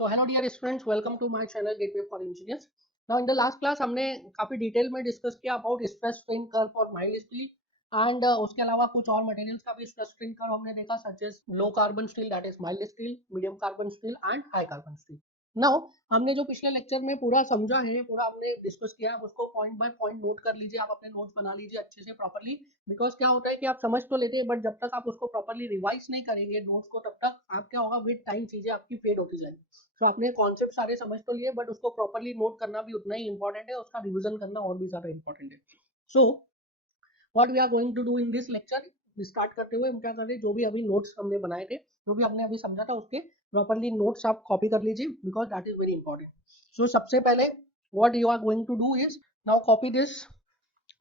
So hello dear students, welcome to my channel Gateway for Engineers. Now in the last class हमने काफी detail में discuss किया about stress strain curve for mild steel and उसके अलावा कुछ और materials का भी स्ट्रेस स्ट्रेन कर्व हमने देखा such as low carbon steel that is mild steel, medium carbon steel and high carbon steel. Now हमने जो पिछले लेक्चर में पूरा समझा है, पूरा हमने डिस्कस किया, आप उसको पॉइंट बाय पॉइंट नोट कर लीजिए, आप अपने नोट्स बना लीजिए अच्छे से प्रॉपर्ली. बिकॉज क्या होता है कि आप समझ तो लेते हैं बट जब तक आप उसको प्रॉपर्ली रिवाइज नहीं करेंगे नोट्स को, तब तक आप क्या होगा विद टाइम चीजें आपकी फेड होती जाएंगी. तो आपने कॉन्सेप्ट सारे समझ तो लिए बट उसको प्रॉपर्ली नोट करना भी उतना ही इंपॉर्टेंट है, उसका रिविजन करना और भी ज्यादा इंपॉर्टेंट है. So what we are going to do in this lecture, start करते हुए हम क्या कर रहे हैं, जो भी अभी नोट्स हमने बनाए थे, जो भी हमने अभी समझा था, उसके प्रॉपर्ली नोट्स आप कॉपी कर लीजिए because that is very important. So सबसे पहले what you are going to do is now copy this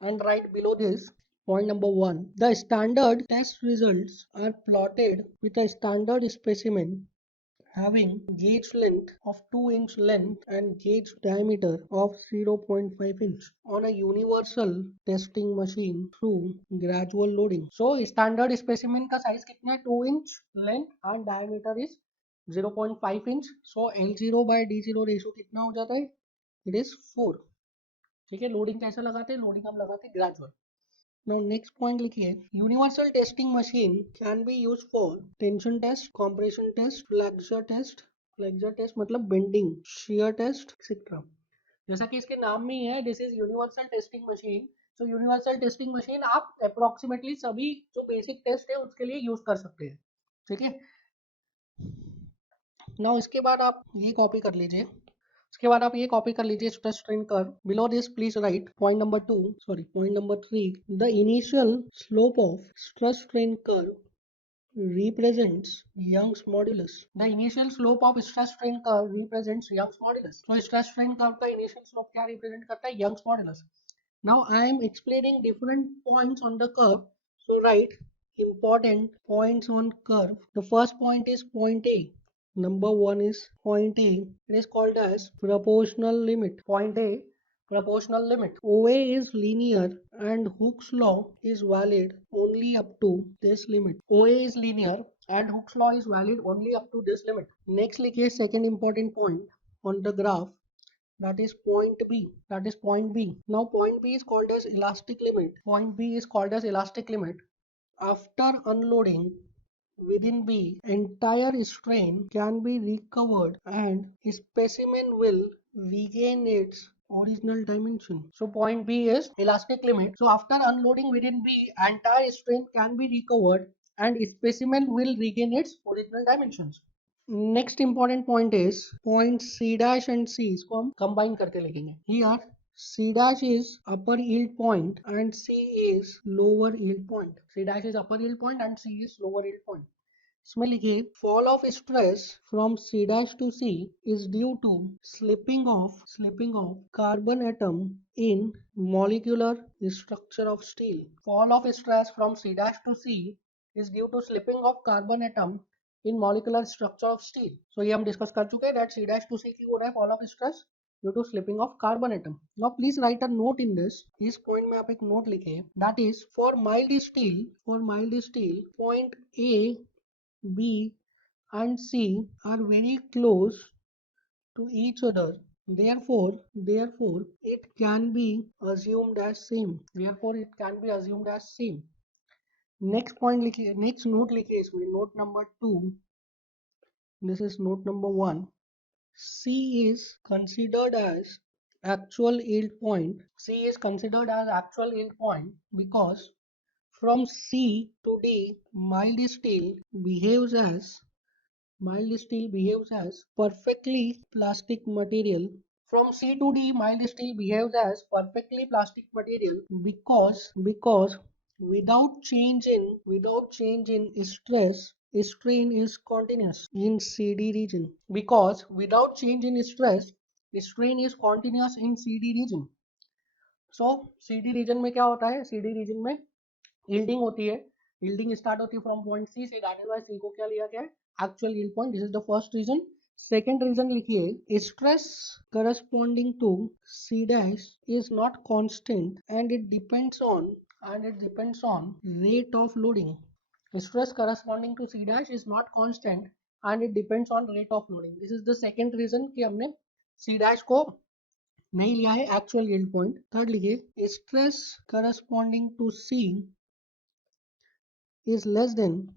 and write below this point number 1. The standard test results are plotted with a standard specimen having gauge length of 2-inch length and gauge diameter of 0.5 inch on a universal testing machine through gradual loading. So standard specimen का size कितना है, 2 inch length and diameter is 0.5 inch. So L0 by D0 ratio कितना हो जाता है, it is 4. ठीक है. Loading कैसे लगाते हैं, लोडिंग हम लगाते हैं ग्रेजुअल. Now next point लिखिए, universal testing machine can be use for tension test, compression test, flexure test मतलब बेंडिंग, shear टेस्ट एक्सेट्रा. जैसा कि इसके नाम में ही है, this is universal testing machine. तो यूनिवर्सल टेस्टिंग मशीन आप अप्रोक्सीमेटली सभी जो बेसिक टेस्ट है उसके लिए यूज कर सकते हैं. ठीक है. नाउ इसके बाद आप ये कॉपी कर लीजिए, उसके बाद आप ये कॉपी कर लीजिए stress strain curve. Below this please right point number 3. The initial slope of stress strain curve represents Young's modulus. The initial slope of stress strain curve represents Young's modulus. So stress strain curve का initial slope क्या represent करता है, Young's modulus. Now I am explaining different points on the curve. So write important points on curve. The first point is point A. Number 1 is point A. It is called as proportional limit. Point A, proportional limit. OA is linear and Hooke's law is valid only up to this limit. OA is linear and Hooke's law is valid only up to this limit. Next लिखिए second important point on the graph, that is point B. Now point B is called as elastic limit. After unloading within B, entire strain can be recovered and specimen will regain its original dimension. So point B is elastic limit. So after unloading within B, entire strain can be recovered and specimen will regain its original dimensions. Next important point is point C dash and C. इसको हम combine करके लिखेंगे. Here C dash is upper yield point and C is lower yield point. C dash is upper yield point and C is lower yield point. इसमें लिखिए fall of stress from C dash to C is due to slipping of carbon atom in molecular structure of steel. Fall of stress from C dash to C is due to slipping of carbon atom in molecular structure of steel. So ये हम discuss कर चुके हैं that C dash to C की हो रहा है fall of stress due to slipping of carbon atom. Now please write a note in this. इस point में आप एक note लिखिए, that is for mild steel point A, B and C are very close to each other. Therefore, it can be assumed as same. Next point लिखिए, next note लिखिए इसमें, note number 2. This is note number 1. C is considered as actual yield point. Because from C to D, mild steel behaves as perfectly plastic material. From C to D, mild steel behaves as perfectly plastic material because without change in stress, strain is continuous in CD region. Because without change in stress, strain is continuous in CD region. So CD region में क्या होता है, CD region में yielding होती है, yielding start होती है from point C से, that is why C को क्या लिया गया है, actual yield point. This is the first reason. Second reason लिखिए, stress corresponding to C dash is not constant and it depends on rate of loading. Stress corresponding to C dash is not constant and it depends on rate of loading. This is the second reason कि हमने C dash को नहीं लिया है actual yield point. Third लिखिए stress corresponding to C is less than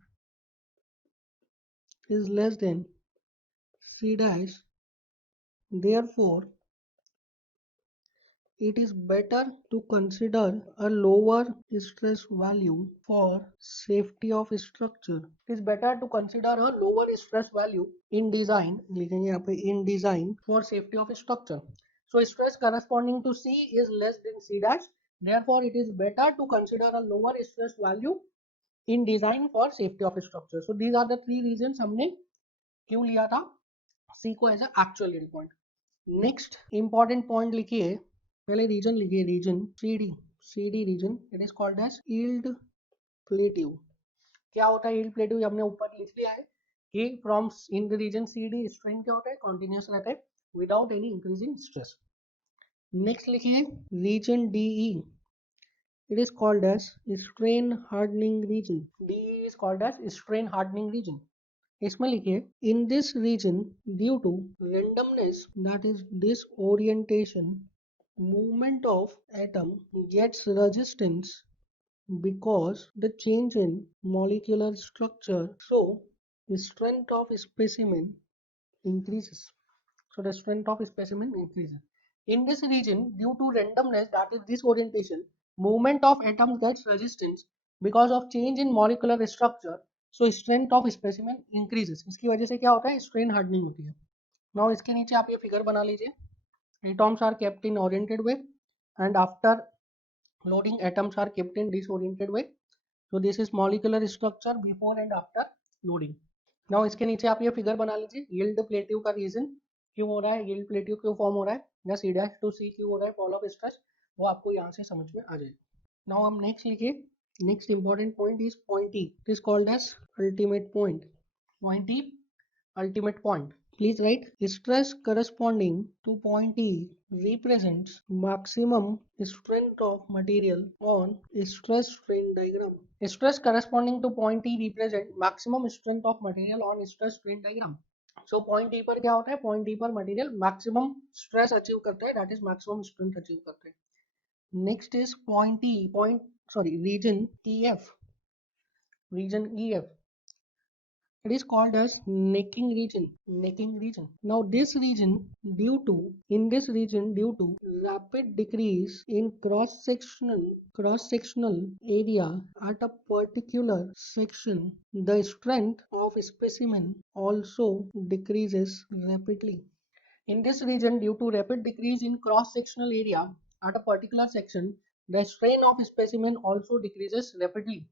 C dash, therefore it is better to consider a lower stress value for safety of structure. It is better to consider a lower stress value in design, लिखेंगे यहाँ पे in design for safety of structure. So stress corresponding to C is less than C dash, therefore it is better to consider a lower stress value in design for safety of structure. So these are the three reasons हमने क्यों लिया था C को as a actual yield point. Next important point लिखिए, पहले region लिखिए, region C D region, it is called as yield plateau. क्या होता है यील्ड प्लेट्यू, हमने ऊपर लिख लिया है कि from in the region C D strain क्या होता है, कॉन्टिन्यूस रहता है without any increasing stress. Next लिखिए region D E, it is called as strain hardening region. D E is called as strain hardening region. इसमें लिखिए in this region due to randomness that is disorientation movement of atom gets resistance because the change in molecular structure, so the strength of specimen increases. So the strength of specimen increases. In this region, due to randomness, that is disorientation, movement of atoms gets resistance because of change in molecular structure, so strength of specimen increases. इसकी वजह से क्या होता है, strain hardening होती है. Now इसके नीचे आप ये फिगर बना लीजिए. Atoms are kept in oriented way and after loading atoms are kept in disoriented way. So this is molecular structure before and after loading. Now इसके नीचे आप ये फिगर बना लीजिए. yield plateau का रीजन क्यों हो रहा है, yield plateau क्यों फॉर्म हो रहा है, या C dash to C क्यों हो रहा है, फॉल ऑफ स्ट्रेस, वो आपको यहाँ से समझ में आ जाएगा. नाउ हम नेक्स्ट लिखिए. Next important point is point E. It is called as ultimate point. Point E, ultimate point. Please write stress corresponding to point E represents maximum strength of material on stress strain diagram. Stress corresponding to point E represent maximum strength of material on stress strain diagram. So point E पर क्या होता है, point E पर material maximum stress achieve करता है, that is maximum strength achieve करता है. Next is region EF. Region EF. It is called as necking region. Now this region, in this region due to rapid decrease in cross sectional area at a particular section, the strength of specimen also decreases rapidly. In this region, due to rapid decrease in cross sectional area at a particular section, the strain of specimen also decreases rapidly.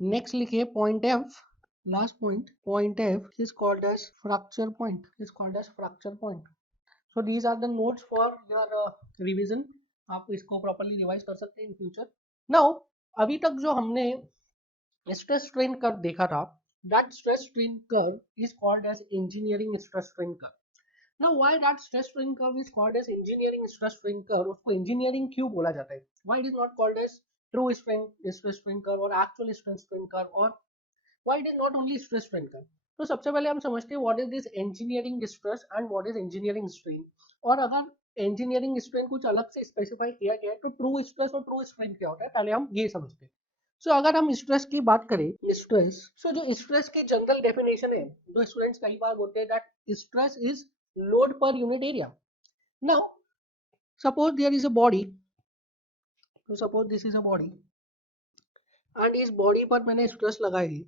Next लिखिए point F. Last point F is called as fracture point. So these are the notes for your revision. आप इसको properly revise कर सकते हैं in future. Now अभी तक जो हमने stress strain curve देखा था, that stress strain curve is called as engineering stress strain curve. Now why that stress strain curve is called as engineering stress strain curve? उसको engineering क्यों बोला जाता है? Why it is not called as true stress strain curve or actual stress strain curve, or why it is not only stress strain curve? तो सबसे पहले हम समझते हैं what is this engineering stress and what is engineering strain. और अगर engineering strain कुछ अलग से स्पेसिफाई किया गया है तो true stress और true strain क्या होता है, पहले हम ये समझते हैं. सो अगर हम स्ट्रेस की बात करें, जो स्ट्रेस की जनरल डेफिनेशन है, जो स्टूडेंट्स कई बार बोलते हैं that stress is load per unit area. Now suppose there is a body, तो suppose this is a body and इस बॉडी पर मैंने स्ट्रेस लगाई है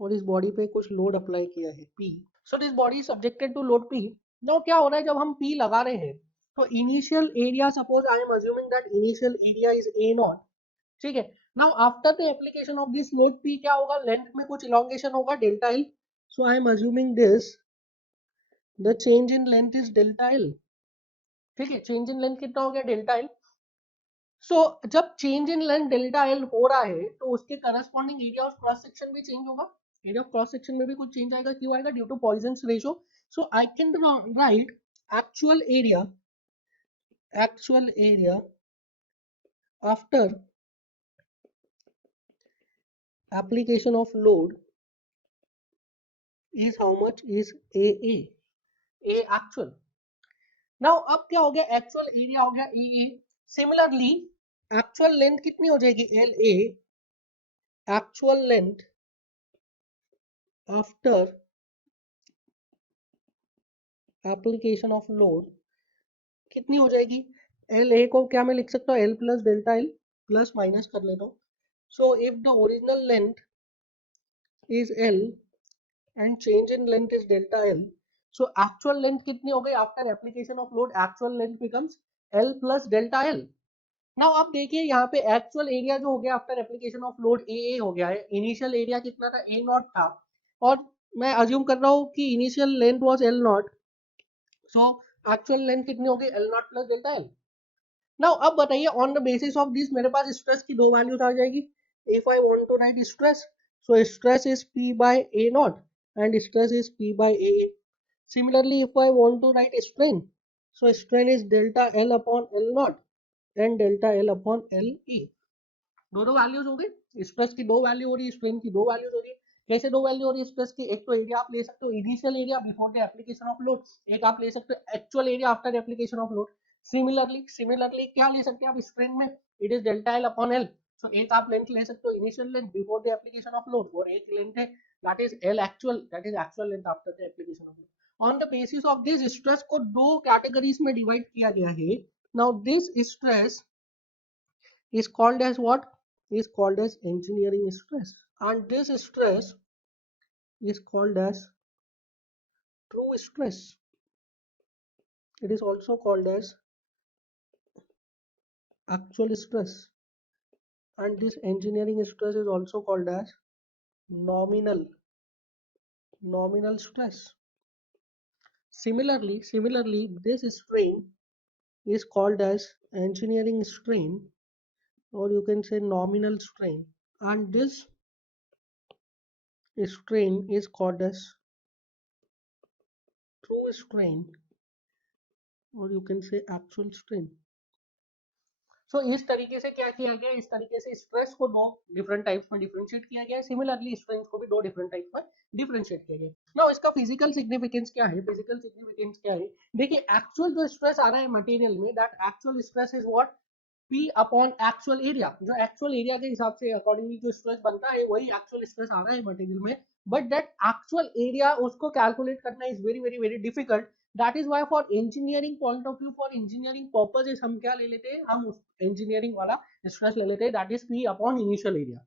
और इस बॉडी पे कुछ लोड अप्लाई किया है P. So this body is subjected to load P. Now क्या हो रहा है, जब हम P लगा रहे हैं तो initial area, suppose I am assuming that initial area is A0. ठीक है. Now after the application of this load P क्या होगा, लेंथ में कुछ इलॉन्गेशन होगा, delta L. So I am assuming this the change in length is delta L. ठीक है, change in length कितना हो गया, डेल्टा L. सो जब change in length delta L हो रहा है तो उसके corresponding area of cross section भी चेंज होगा. एरिया ऑफ क्रॉस सेक्शन में भी कुछ चेंज आएगा, क्यों आएगा, due to Poisson's ratio. So I can write actual area after application of load is how much is A actual. Now अब क्या हो गया, एक्चुअल एरिया हो गया ए। सिमिलरली एक्चुअल लेंथ कितनी हो जाएगी L A, actual length after application of load कितनी हो जाएगी, एल ए को क्या मैं लिख सकता हूँ L plus delta L, plus minus कर लेता हूँ। So if the original length is L and change in length is delta L, so actual length कितनी हो गई after application of load, actual length becomes L plus delta L. Now आप देखिए यहाँ पे एक्चुअल एरिया जो हो गया after application of load A हो गया है, इनिशियल एरिया कितना था ए नॉट था, और मैं अज्यूम कर रहा हूँ कि initial length was L naught, so actual length कितनी होगी L naught plus delta L. Now अब बताइए on the basis of this मेरे पास स्ट्रेस की दो वैल्यूज आ जाएगी। If I want to write stress, so stress is P by A naught and stress is P by A. Similarly if I want to write strain, so strain is delta L upon L naught and delta L upon L E. दो दो values हो गई, stress की दो value हो रही है, strain की दो वैल्यूज हो रही है। कैसे दो वैल्यू हो रही है स्ट्रेस की, एक तो एरिया आप ले सकते हो initial area before the application of load, एक आप ले सकते हो actual area after application of load. Similarly क्या ले सकते हैं आप स्ट्रेन में, it is delta L upon L. So एक आप लेंथ ले सकते हो initial length before the application of load, और एक लेंथ है that is L actual, that is actual length after the application of load. On the basis of this stress को दो कैटेगरीज में डिवाइड किया गया है। Now this stress is called as what, is called as engineering stress, and this stress is called as true stress. It is also called as actual stress, and this engineering stress is also called as nominal stress. Similarly this strain is called as engineering strain, or you can say nominal strain, and this strain is called as true strain, or you can say actual strain. सो इस तरीके से क्या किया गया, इस तरीके से stress को दो डिफरेंट टाइप्स में डिफरेंशिएट किया गया है। सिमिलरली स्ट्रेन को भी दो डिफरेंट टाइप्स में डिफरेंशिएट किया गया है। नाउ इसका फिजिकल सिग्निफिकेंस क्या है, फिजिकल सिग्निफिकेंस क्या है, देखिए एक्चुअल जो स्ट्रेस आ रहा है मटेरियल में, that actual stress is what, P upon actual area. जो एक्चुअल एरिया के हिसाब से अकॉर्डिंगली जो स्ट्रेस बनता है वही एक्चुअल स्ट्रेस आ रहा है मटेरियल में, बट दैट एक्चुअल एरिया उसको कैलकुलेट करना is very very very difficult. That is why for engineering point of view, for engineering purposes हम क्या ले लेते हैं, हम इंजीनियरिंग वाला स्ट्रेस ले लेते हैं that is P upon initial area.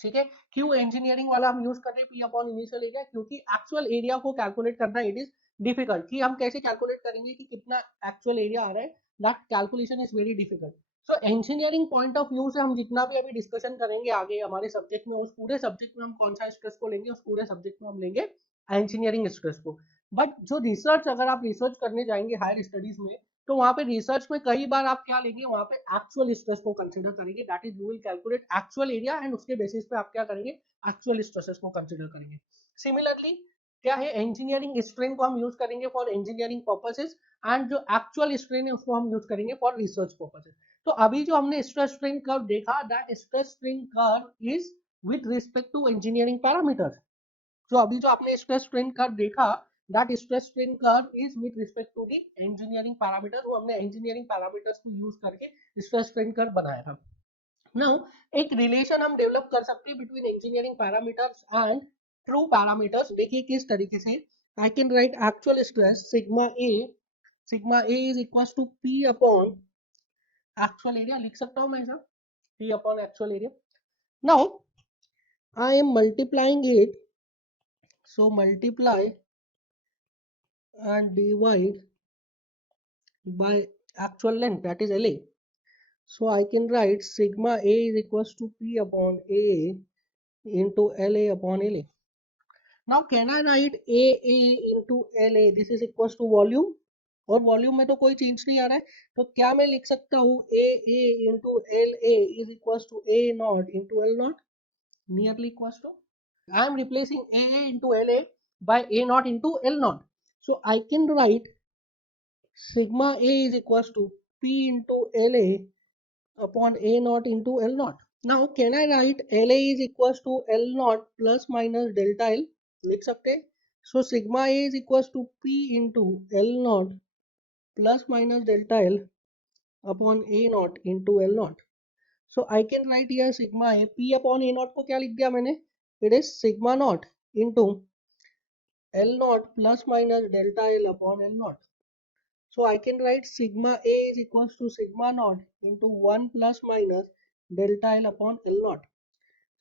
ठीक है, क्यों इंजीनियरिंग वाला हम यूज कर रहे हैं P अपॉन इनिशियल एरिया, क्योंकि एक्चुअल एरिया को कैलकुलेट करना इट इज डिफिकल्ट, कि हम कैसे कैलकुलेट करेंगे कि कितना एक्चुअल एरिया आ रहा है, that calculation is very difficult. So engineering point of view से हम जितना भी अभी डिस्कशन करेंगे आगे हमारे सब्जेक्ट में, उस पूरे सब्जेक्ट में हम कौन सा स्ट्रेस को लेंगे, उस पूरे सब्जेक्ट में हम लेंगे इंजीनियरिंग स्ट्रेस को। बट जो रिसर्च, अगर आप रिसर्च करने जाएंगे हायर स्टडीज में, तो वहां पे रिसर्च में कई बार आप क्या लेंगे, वहां पे एक्चुअल स्ट्रेस को कंसीडर करेंगे, that is you will calculate actual area and उसके बेसिस पे आप क्या करेंगे, एक्चुअल स्ट्रेसेस को कंसीडर करेंगे। सिमिलरली क्या है, इंजीनियरिंग स्ट्रेन को हम यूज करेंगे फॉर इंजीनियरिंग पर्पसेस, एंड जो एक्चुअल स्ट्रेन है उसको हम यूज करेंगे फॉर रिसर्च पर्पसेस। तो अभी जो हमने स्ट्रेस स्ट्रेन कर्व देखा, that stress strain curve is with respect to engineering parameters. जो अभी जो आपने स्ट्रेस स्ट्रेन कर्व देखा, that stress strain curve is with respect to the engineering parameter, वो हमने इंजीनियरिंग पैरामीटर्स को यूज करके स्ट्रेस स्ट्रेन कर्व बनाया था। नाउ एक रिलेशन हम डेवलप कर सकते हैं between engineering parameters and true parameters. देखिए किस तरीके से, I can write actual stress sigma A is equal to P upon actual area, लिख सकता हूं मैं ऐसा, P upon actual area. Now I am multiplying it, so multiply and divide by actual length, that is LA. So I can write sigma A is equals to P upon A into LA upon LA. Now can I write AA into LA, this is equals to volume, और volume में तो कोई change नहीं आ रहा है, तो क्या मैं लिख सकता हूँ AA into LA is equals to A naught into L naught, nearly equals to, I am replacing AA into LA by A naught into L naught. So I can write sigma A is equals to P into LA upon A naught into L naught. Now can I write LA is equals to L naught plus minus delta L, लिख सकते हैं, So sigma A is equals to P into L naught plus minus delta L upon A naught into L naught. So I can write here sigma A, P upon A naught को क्या लिख दिया मैंने? It is sigma naught into L naught plus minus delta L upon L naught. So I can write sigma A is equals to sigma naught into 1 plus minus delta L upon L naught.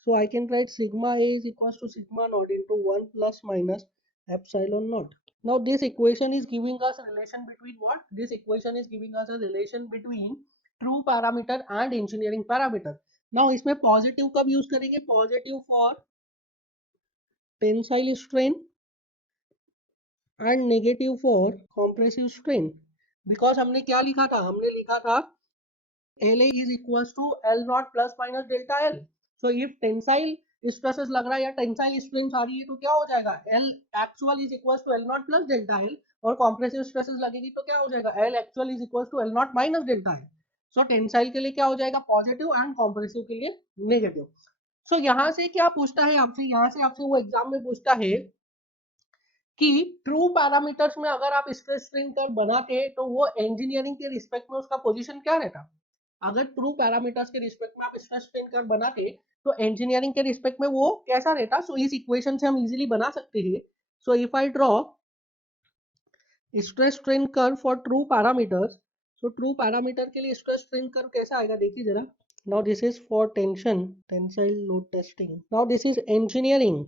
So I can write sigma A is equals to sigma naught into 1 plus minus epsilon naught. Now this equation is giving us a relation between what? This equation is giving us a relation between true parameter and engineering parameter. Now इसमें positive कब use करेंगे? Positive for tensile strain and negative for compressive strain. Because हमने क्या लिखा था? हमने लिखा था LA is equals to L naught plus minus delta L. So if tensile stresses लग रहा है या टेंसाइल स्ट्रेंथ आ रही है तो क्या हो जाएगा? L actual is equals to L naught plus delta L और compressive stresses लगेगी तो क्या हो जाएगा? L actual is equals to L naught minus delta L. So tensile के लिए क्या हो जाएगा? पॉजिटिव एंड कॉम्प्रेसिव के लिए नेगेटिव. सो यहाँ से क्या पूछता है आपसे? यहाँ से आपसे वो एग्जाम में पूछता है कि ट्रू पैरामीटर्स में अगर आप स्ट्रेस स्ट्रेन कर्व बनाते हैं तो वो इंजीनियरिंग के रिस्पेक्ट में उसका पोजीशन क्या रहता? अगर ट्रू पैरामीटर्स के रिस्पेक्ट में आप स्ट्रेस स्ट्रेन कर्व बनाते तो इंजीनियरिंग के रिस्पेक्ट में वो कैसा रहता? सो इस इक्वेशन से हम इजीली बना सकते हैं. So if I draw stress strain curve for true parameters, so true parameter के लिए स्ट्रेस स्ट्रेन कर्व कैसा आएगा देखिए जरा. Now this is for tension tensile load testing. Now this is engineering,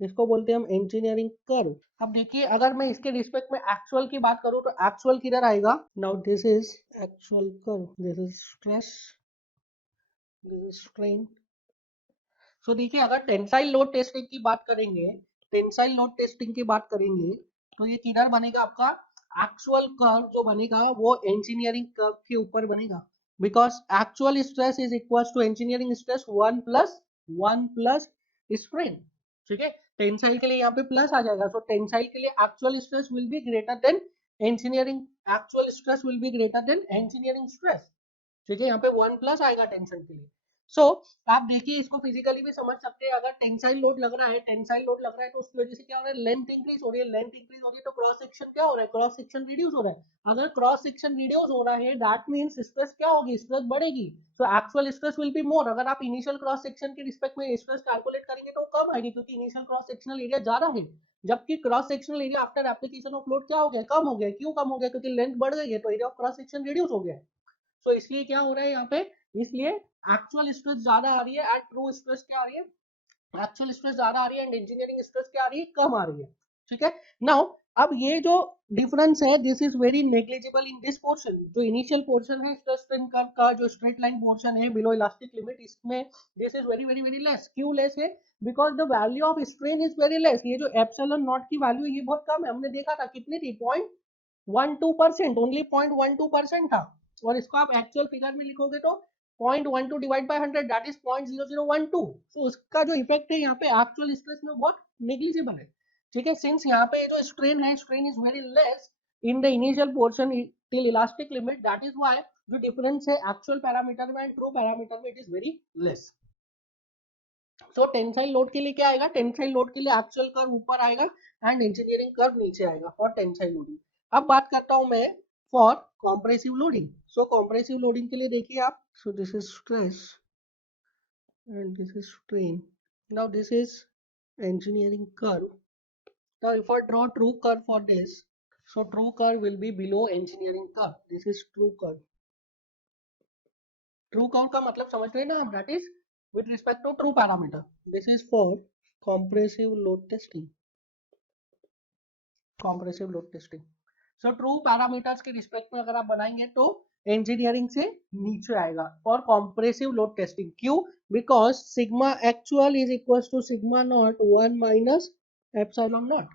इसको बोलते हैं हम इंजीनियरिंग कर्व. अब देखिए अगर मैं इसके रिस्पेक्ट में एक्चुअल की बात करूं तो एक्चुअल किधर आएगा? Now this is actual curve, this is stress, this is strain. सो देखिए अगर टेंसाइल लोड टेस्टिंग की बात करेंगे, टेंसाइल लोड टेस्टिंग की बात करेंगे तो ये किधर बनेगा? आपका एक्चुअल कर्व जो बनेगा वो इंजीनियरिंग कर्व के ऊपर बनेगा. Because actual stress is equal to engineering stress 1 plus strain. ठीक है, टेंसाइल के लिए यहाँ पे प्लस आ जाएगा. सो टेंसाइल के लिए actual stress will be greater than engineering, actual stress will be greater than engineering stress. ठीक है, यहाँ पे 1 प्लस आएगा टेंशन के लिए. सो आप देखिए इसको फिजिकली भी समझ सकते हैं. अगर टेंसाइल लोड लग रहा है, टेंसाइल लोड लग रहा है तो उसकी वजह से क्या हो रहा है? लेंथ इंक्रीज हो रही है. लेंथ इंक्रीज हो रही है तो क्रॉस सेक्शन क्या हो रहा है? क्रॉस सेक्शन रिड्यूस हो रहा है. अगर क्रॉस सेक्शन रिड्यूस हो रहा है दैट मींस स्ट्रेस क्या होगी? स्ट्रेस बढ़ेगी. So actual stress will be more. अगर आप इनिशियल क्रॉस सेक्शन के रिस्पेक्ट में स्ट्रेस कैलकुलेट करेंगे तो कम आएगी क्योंकि इनिशियल क्रॉस सेक्शनल एरिया ज्यादा है, जबकि cross sectional area after application of load क्या हो गया? कम हो गया. क्यों कम हो गया? क्योंकि लेंथ बढ़ गई है तो area of cross section reduce हो गया. तो इसलिए क्या हो रहा है यहाँ पे? इसलिए एक्चुअल स्ट्रेस ज्यादा आ रही है एंड ट्रू स्ट्रेस क्या आ रही है? एक्चुअल स्ट्रेस ज्यादा आ रही है एंड इंजीनियरिंग स्ट्रेस क्या आ रही है? कम आ रही है. ठीक है. नाउ अब ये जो डिफरेंस है this is very negligible in this portion. जो इनिशियल पोर्शन है स्ट्रेस स्ट्रेन कर्व का, जो स्ट्रेट लाइन पोर्शन है बिलो इलास्टिक लिमिट, इसमें this is very very very less. क्यों लेस है? Because the value of strain is very less. ये जो एप्सिलॉन नॉट की वैल्यू ये बहुत कम है. हमने देखा था कितनी थी? 0.12%, ओनली 0.12% था. और इसको आप एक्चुअल फिगर में लिखोगे तो 0.12 डिवाइड बाय 100 दैट इज 0.0012. सो उसका जो इफेक्ट है यहाँ पे एक्चुअल स्ट्रेस में बहुत नेग्लिजिबल है. ठीक है, सिंस यहाँ पे जो स्ट्रेन है, strain is very less in the initial portion till elastic limit, that is why जो डिफरेंस है एक्चुअल पैरामीटर में एंड ट्रू पैरामीटर में इट इज वेरी लेस. तो टेंसाइल लोड के लिए क्या आएगा? टेंसाइल लोड के लिए एक्चुअल कर्व ऊपर आएगा एंड इंजीनियरिंग कर्व नीचे आएगा फॉर टेंसाइल लोडिंग. अब बात करता हूं मैं for compressive loading. So compressive loading के लिए देखिए आप, सो this is stress and this is strain. Now this is engineering curve. Now if I draw true curve for this, so true curve will be below engineering curve. This is true curve. True curve का मतलब समझ रहे हैं ना आप? That is with respect to true parameter. This is for compressive load testing. Compressive load testing. So true parameters के respect में अगर आप बनाएंगे तो इंजीनियरिंग से नीचे आएगा फॉर कॉम्प्रेसिव लोड टेस्टिंग. क्यों? Because sigma actual is equal to sigma not 1 minus epsilon not.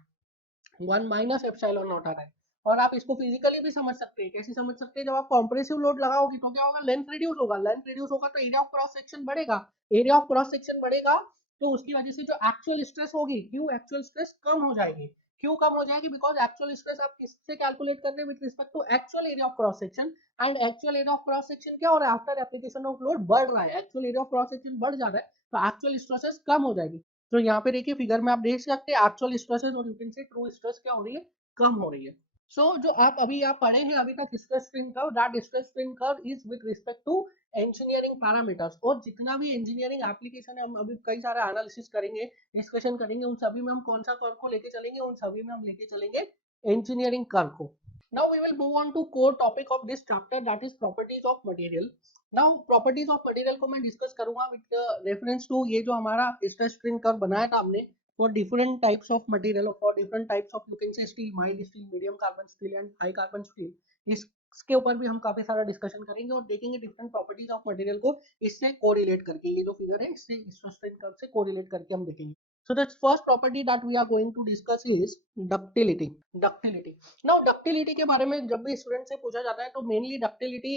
1 minus epsilon not आ रहा है. और आप इसको फिजिकली भी समझ सकते हैं. कैसे समझ सकते हैं? जब आप कॉम्प्रेसिव लोड लगाओगे तो क्या होगा? लेंथ रिड्यूस होगा. लेंथ रिड्यूस होगा तो एरिया ऑफ क्रॉस सेक्शन बढ़ेगा. एरिया ऑफ क्रॉस सेक्शन बढ़ेगा तो उसकी वजह से जो एक्चुअल स्ट्रेस होगी, क्यों एक्चुअल स्ट्रेस कम हो जाएगी. क्यों कम हो जाएगी? बिकॉज एक्चुअल स्ट्रेस आप किससे कैलकुलेट कर रहे हैं? With respect to actual area of cross section. And actual area of cross section क्या हो रहा है? आफ्टर एप्लीकेशन ऑफ लोड बढ़ रहा है. Actual area of cross section बढ़ जा रहा है तो एक्चुअल स्ट्रेसेस कम हो जाएगी. तो यहाँ पे देखिए फिगर में आप देख सकते हैं एक्चुअल स्ट्रेसेस और यू कैन से ट्रू स्ट्रेस क्या हो रही है, कम हो रही है। जो आप पढ़े हैं अभी तक stress strain curve, that stress strain curve is with respect to engineering parameters. और जितना भी इंजीनियरिंग एप्लीकेशन है, हम अभी कई सारे एनालिसिस करेंगे, डिस्कशन करेंगे, उन सभी में हम कौन सा कर्व को लेके चलेंगे, उन सभी में हम लेके चलेंगे इंजीनियरिंग कर्व को। Now we will move on to core topic of this chapter, that is properties of material. Now properties of material को मैं डिस्कस करूंगा विद रेफरेंस टू ये जो हमारा स्ट्रेस स्ट्रेन कर्व बनाया था हमने for different types of material or for different types of you can say steel, mild steel, medium carbon steel and high carbon steel। इसके ऊपर भी हम काफी सारा डिस्कशन करेंगे और देखेंगे डिफरेंट प्रॉपर्टीज ऑफ मटेरियल को इससे कोरिलेट करके, ये जो फिगर है इससे स्ट्रेस स्ट्रेन कर्व से कोरिलेट करके हम देखेंगे। So the first property that we are going to discuss is ductility. Ductility. Now ductility के बारे में जब भी स्टूडेंट से पूछा जाता है तो मेनली ductility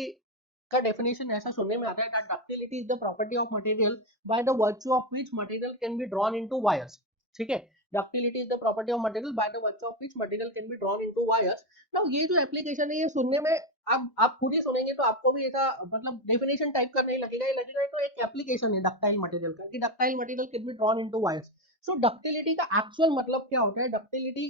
का डेफिनेशन ऐसा सुनने में आता है that ductility is the property of material by the virtue of which material can be drawn into wires। ठीक है, ductility is the property of material by the virtue of which material can be drawn into wires। Now ये जो application है ये सुनने में आप खुद ही सुनेंगे तो आपको भी ऐसा मतलब डेफिनेशन टाइप का नहीं लगेगा, ये लगेगा तो एक एप्लीकेशन है डक्टाइल मटेरियल का कि ductile material can be drawn into wires. So ductility का एक्चुअल मतलब क्या होता है, डक्टिलिटी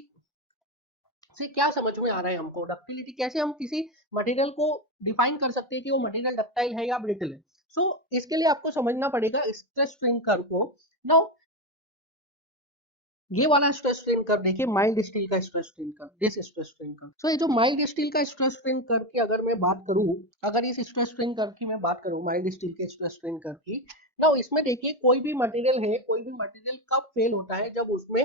से क्या समझ में आ रहा है हमको, डक्टिलिटी कैसे हम किसी मटेरियल को डिफाइन कर सकते हैं कि वो मटेरियल डक्टाइल है या ब्रिटल है। सो इसके लिए आपको समझना पड़ेगा स्ट्रेस स्ट्रेन कर्व को। नाउ ये वाला स्ट्रेस स्ट्रेन कर्व देखिए, माइल्ड स्टील का stress strain curve, this stress strain curve. So ये जो माइल्ड स्टील का स्ट्रेस स्ट्रेन कर्व की अगर मैं बात करूं, अगर इस स्ट्रेस स्ट्रेन कर्व की मैं बात करूं, माइल्ड स्टील के स्ट्रेस स्ट्रेन कर्व की, ना इसमें देखिए कोई भी मटेरियल है, कोई भी मटेरियल कब फेल होता है, जब उसमें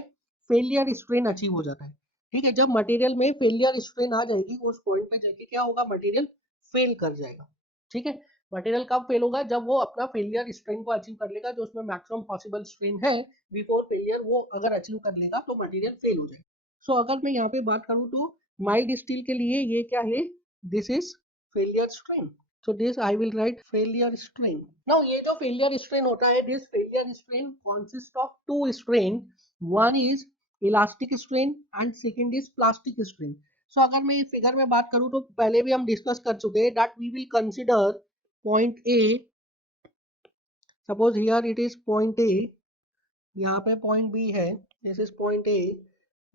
फेलियर स्ट्रेन अचीव हो जाता है। ठीक है, जब मटेरियल में फेलियर स्ट्रेन आ जाएगी उस पॉइंट पे जाके क्या होगा, मटेरियल फेल कर जाएगा। ठीक है, मटेरियल कब फेल होगा, जब वो अपना फेलियर स्ट्रेन को अचीव कर लेगा, जो उसमें मैक्सिमम पॉसिबल स्ट्रेन है बिफोर फेलियर, वो अगर अचीव कर लेगा तो मटेरियल फेल हो जाएगा। सो अगर मैं यहाँ पे बात करूँ तो माइल्ड स्टील के लिए ये क्या है, this is failure strain. So this I will write failure strain. Now ये जो फेलियर स्ट्रेन होता है, this failure strain consist of two strain, one is elastic strain and second is plastic strain. So अगर मैं figure में बात करूँ तो पहले भी हम डिस्कस कर चुके हैं that we will consider point A, suppose here it is point A, यहाँ पे पॉइंट बी है, this is point A,